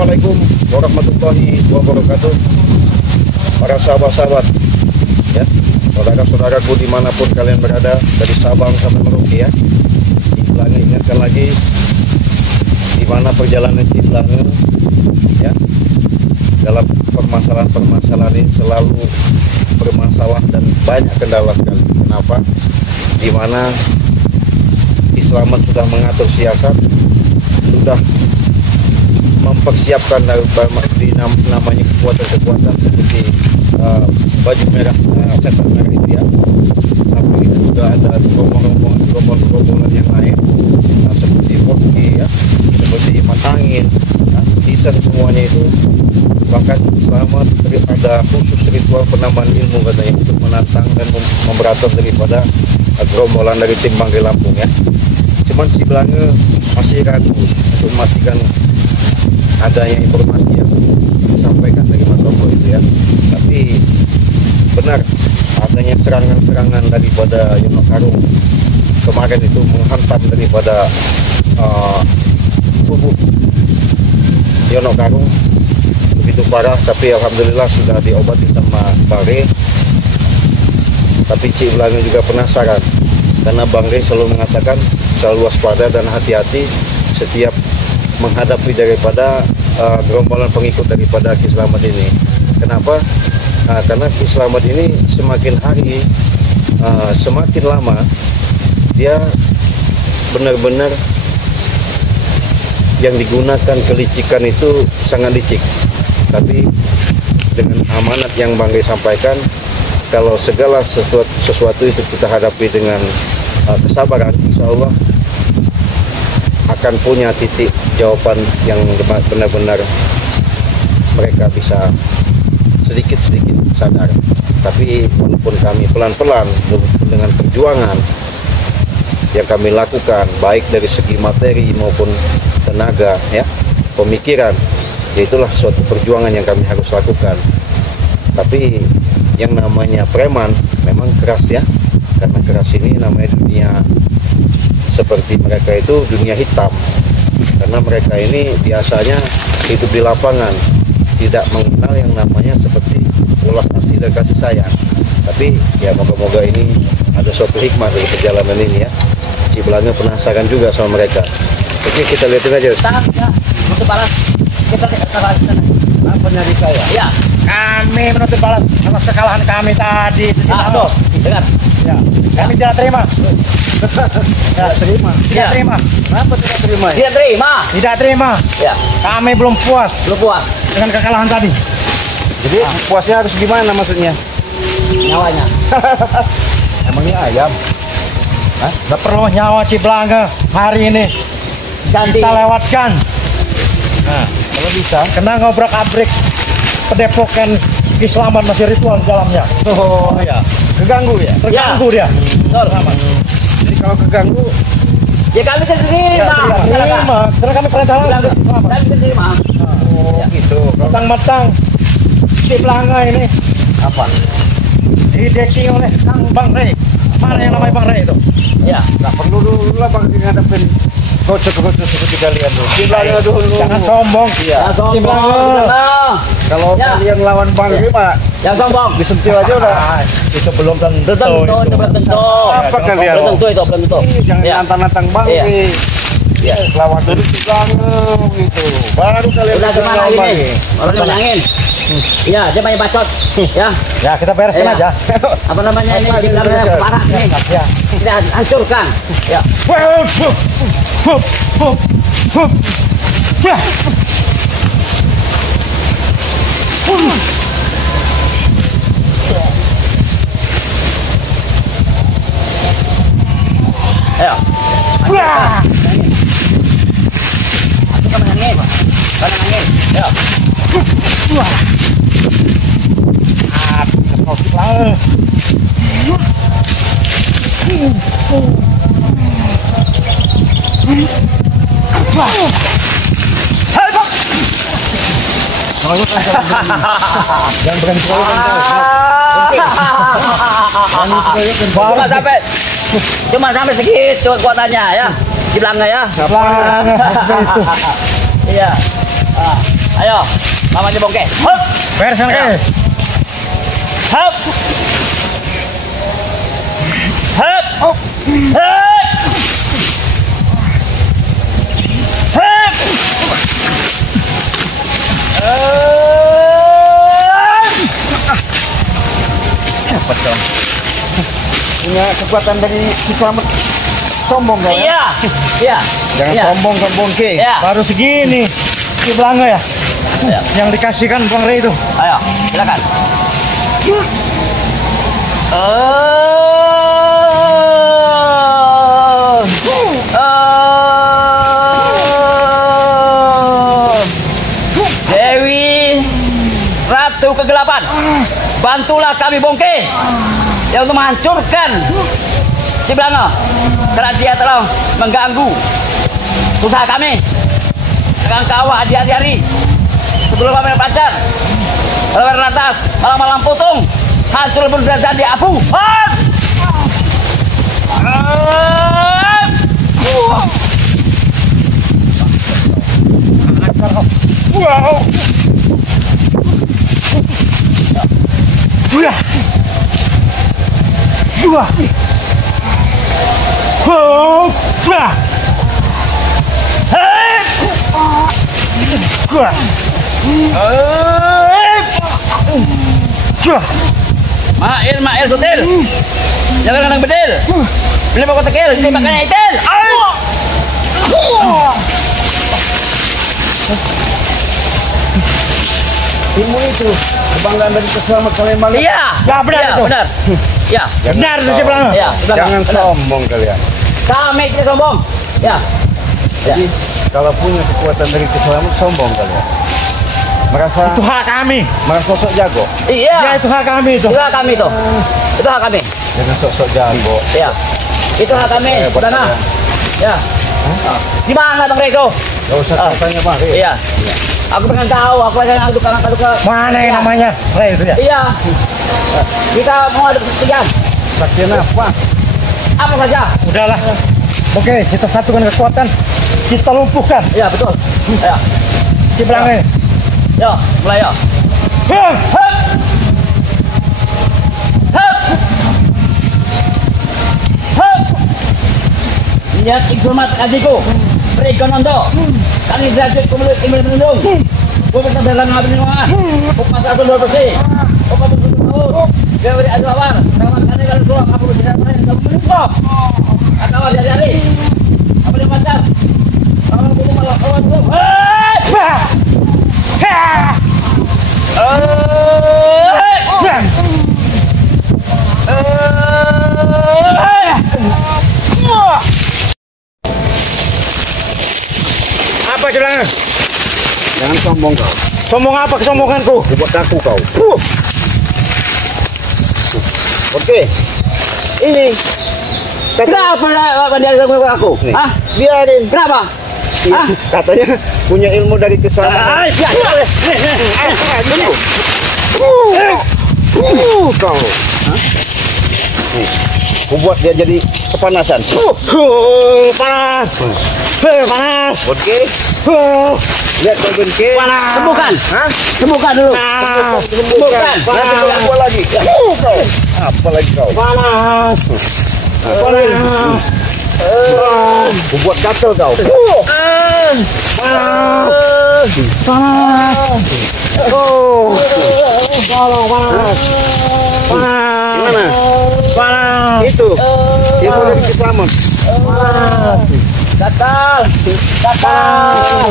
Assalamualaikum warahmatullahi wabarakatuh. Para sahabat-sahabat, ya, saudara-saudaraku dimanapun kalian berada, dari Sabang sampai Merauke, ya. Ciblangge, ingatkan lagi di mana perjalanan Ciblangge, ya, dalam permasalahan-permasalahan ini selalu bermasalah dan banyak kendala sekali. Kenapa? Di mana Islam sudah mengatur siasat, sudah mempersiapkan di namanya kekuatan-kekuatan seperti baju merah, setan merah itu, ya. Sampai itu juga ada rombongan yang lain, seperti Boki, ya, seperti Iman Angin, Kisan, semuanya itu. Bahkan selamat ada khusus ritual penambahan ilmu katanya untuk menantang dan memberantas daripada gerombolan dari tim Banggai Lampung, ya. Cuman Ciblangge masih ragu untuk memastikan adanya informasi yang disampaikan dari Matomo itu, ya. Tapi benar adanya serangan-serangan daripada Yono Karung kemarin itu menghantam daripada tubuh Yono Karung begitu parah, tapi alhamdulillah sudah diobati sama Banggai. Tapi Ciblangge juga penasaran karena Banggai selalu mengatakan selalu waspada dan hati-hati setiap menghadapi daripada gerombolan pengikut daripada Ki Slamet ini. Kenapa? Karena Ki Slamet ini semakin hari semakin lama dia benar-benar yang digunakan kelicikan itu sangat licik. Tapi dengan amanat yang Banggai sampaikan, kalau segala sesuatu itu kita hadapi dengan kesabaran, insya Allah akan punya titik jawaban yang benar-benar mereka bisa sedikit-sedikit sadar. Tapi walaupun kami pelan-pelan dengan perjuangan yang kami lakukan, baik dari segi materi maupun tenaga, ya, pemikiran, itulah suatu perjuangan yang kami harus lakukan. Tapi yang namanya preman memang keras, ya, karena keras ini namanya dunia seperti mereka itu dunia hitam, karena mereka ini biasanya hidup di lapangan, tidak mengenal yang namanya seperti ulas asih dan kasih sayang. Tapi ya moga-moga ini ada suatu hikmah dari perjalanan ini, ya. Ciblangge penasaran juga sama mereka. Oke, kita lihatin aja. Menuntut balas. Kita balas sana. Apa nyari saya? Ya, kami menuntut balas atas kekalahan kami tadi. Tuh, dengar. Ya, Kami tidak terima. tidak terima. Tidak terima. Kenapa tidak terima? Ya? Tidak terima. Tidak terima. Ya. Kami belum puas. Belum puas dengan kekalahan tadi. Jadi puasnya harus gimana maksudnya? Nyawanya. Emangnya ayam? Hah? Gak perlu nyawa Ciblangge hari ini. Ganti. Kita lewatkan. Nah, Kalau bisa. kena ngobrak-abrik Padepokan Ki Slamet masih ritual di dalamnya. Oh ya, keganggu ya? Terganggu dia. Betul. Jadi kalau keganggu, Ya kami terima. terima. Sekarang kami perintah lagi. Kami terima. Oh gitu. Matang-matang Ciblangge ini Apa? dideki oleh Kang Bang Rey. Mana yang namanya Bang Rey itu? Ya. Nggak perlu dulu lah Bang ngadepin kocok-kocok seperti kalian tuh. Ciblangge dulu. Jangan sombong. Iya. Ciblangge. Kalau Ya. kalian lawan Bang Rey, Pak, Yang sombong. disentil aja udah. Itu belum tentu. Belum tentu. Apa kalian? Belum tentu itu, belum tentu. Jangan Ya. nantang-nantang Bang Iya. Rey. Ya, lawan dulu Ciblangge gitu. Baru kalian Udah bisa gimana lawan Bang ini? Rey. Orang dibilangin. Iya, dia banyak bacot. Ya. Ya, kita bereskan Iya. aja. Apa namanya ini? Dibilangnya parah nih. Ya. Kita hancurkan. Ya. Ayo. Aku kan angin. Kanan angin. Ayo. Kau Ciblangge. Jangan berani Cuma sampai segitu kekuatannya ya. Ciblangge ya. Ciblangge itu. Iya. Ayo, namanya bongke. Hup. Beres Ayo. ke. Hup. Hup. Hup. Hup. Apa dong? Punya kekuatan dari Kiselamat sombong kau. Iya. Iya. Jangan Iya. sombong kau bongke. Iya. Baru segini. Ki Belanga ya. Ayo. Yang dikasihkan Bang Rey itu. Ayo, silakan. Dewi Ratu Kegelapan, bantulah kami bongke yang untuk menghancurkan si Belanga karena dia telah mengganggu usaha kami dengan kawah di hari-hari sebelum kami pacar. Kalau lantas malam-malam putung hancur berada di abu. Wow. Dua. Dua. Oh, dua. Hei. Dua. Dua. Mail sutil. Jangan kadang bedil. Beli pokok tekil, ini makannya itil. Ilmu itu kebanggaan dari Kiselamat Palembang. Iya. Ya, benar Iya, itu. benar. Ya. Benar itu si Belanga. Iya, Jangan benar. sombong kalian. Kami tidak sombong. Ya. Jadi kalau punya kekuatan dari Kiselamat sombong kalian. Merasa Itu hak kami. sosok jago. Iya. Ya, itu hak kami itu. Itu hak kami itu. Itu hak kami. Jangan sok-sok jago. Ya. Itu hak kami. Hebat Sana. kalian. Ya. Gimana Bang Reko? Gak usah tanya Bang. Iya. Aku pengen tahu, aku pengen aduk ke Mana yang namanya? Rey itu ya. Iya. Kita mau aduk sekian. Saksian apa? Apa saja? Udahlah. Oke, kita satukan kekuatan. Kita lumpuhkan Iya, betul. Ya. si Belanga. Yo, mulai yo. Hup. Hup. Hup. Hup. Lihat informat adikku. Prekonondo. Kami derajat kemulut imun menundung. Bukan dalam perlindungan. Bukan satu dua bersih. Bukan betul tahun. Dia beri adu awal. Kawan kami kalau keluar apa tidak boleh kamu menunggu. Atau hari-hari. Apa yang macam? Kawan butuh malah kawan tuh. Apa si Belanga? Jangan sombong kau. Sombong apa kesombonganku? Buat aku kau. Oke. Ini Kenapa dia ganggu aku? Nih. Hah? biarin. Kenapa? Hah? Katanya punya ilmu dari Kiselamat. Ya. Kau. Nih, ku buat dia jadi kepanasan. Panas. Panas. Oke. Lihat kau Benke. Panas. Sembuhkan. Hah? Sembuhkan dulu. Sembuhkan. Panas. Nanti kau gua lagi. Kau. Apa lagi kau? Panas. Panas. Ku buat gatel kau. Panas. Panas. Oh. Tolong panas. Panas. Gimana? Panas. Itu. Ilmu dari Kiselamat. Panas. Gatal. Gatal.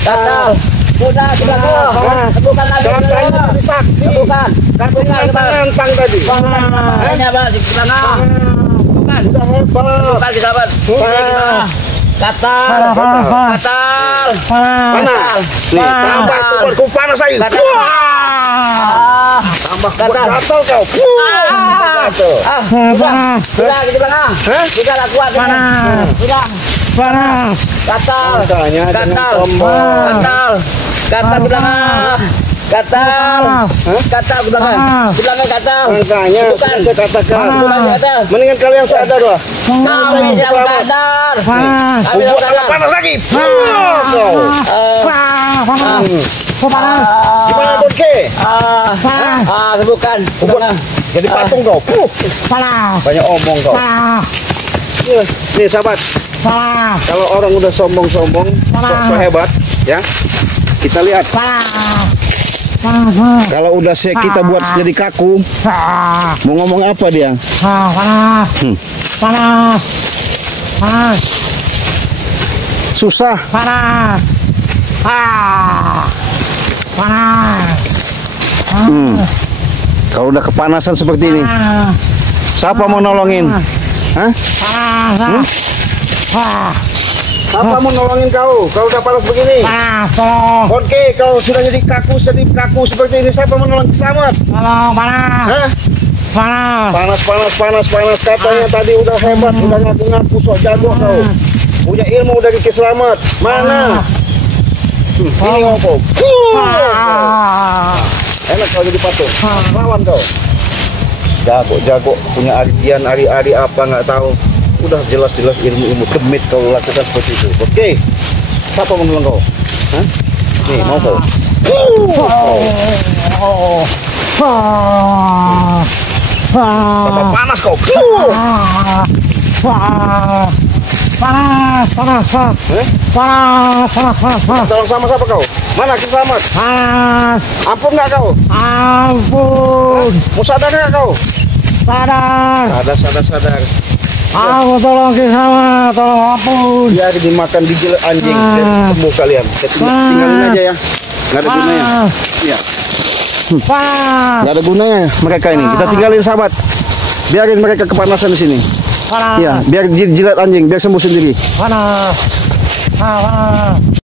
Gatal. Sudah, sudah Panas. Sembuhkan lagi. Katanya tadi sakti. Sembuhkan. Katanya nantang tadi. Panas. Ini apa? Di sana. Sembuhkan. Udah hebat. Sembuhkan di sahabat. Panas. Gatal. Panas. Panas. Gatal. Panas. Panas. Nih, tambah ku buat ku panas lagi. Gatal. Ah. Tambah ku buat Gatal. gatel kau. Gatel. Sudah. Sudah di belakang. Sudah lah kuat. Panas. Sudah. Panas. Gatal. Makanya jangan Gatal. sombong. Gatal. Gatal di belakang. Gatal. Gatal di belakang. Di belakang gatal. Makanya Bukan. saya katakan. Bukan gatal. Mendingan kalian sadar lah. Kami tidak sadar. Panas. Kami tidak sadar. Panas lagi. Kau. Panas. Ah. panas. Gimana Bonke? Panas. Sembuhkan. Jadi patung kau. Panas. Banyak omong kau. Panas. Nih sahabat, Panas. kalau orang udah sombong-sombong, so hebat, ya, kita lihat. Panas. Panas. Kalau udah kita buat jadi kaku, mau ngomong apa dia? Panas. Panas. Panas. Susah. Panas. Panas. Kalau udah kepanasan seperti ini, siapa mau nolongin? Hah? Panas. Siapa mau nolongin kau? Kalau udah panas begini. Panas, tolong. Oke, kau sudah jadi kaku seperti ini. Siapa mau nolong? Selamat. Tolong, panas. Hah? Panas. Panas. Katanya tadi udah hebat, udah ngaku-ngaku sok jago kau. Punya ilmu dari Ki Slamet. Mana? Ini opo. Enak kau jadi patung. Lawan kau. Jago, punya arian, ari-ari apa nggak tahu. Udah jelas-jelas ilmu demit kau lakukan seperti itu. Oke. Siapa mau nolong kau? Hah? Nih, mau kau. Tambah panas kau. Panas. Tolong sama siapa kau? Mana Ki Slamet? Panas. Ampun nggak kau? Ampun. Mau sadar nggak kau? Sadar. Sadar. Aku tolong Ki Slamet, tolong ampun. Biar dimakan dijilat anjing dan sembuh kalian. Tinggalin aja ya. Nggak ada gunanya. Iya. Panas. Nggak ada gunanya mereka ini. Kita tinggalin sahabat. Biarin mereka kepanasan di sini. Panas. Iya, biar jilat anjing, biar sembuh sendiri. Panas. Panas.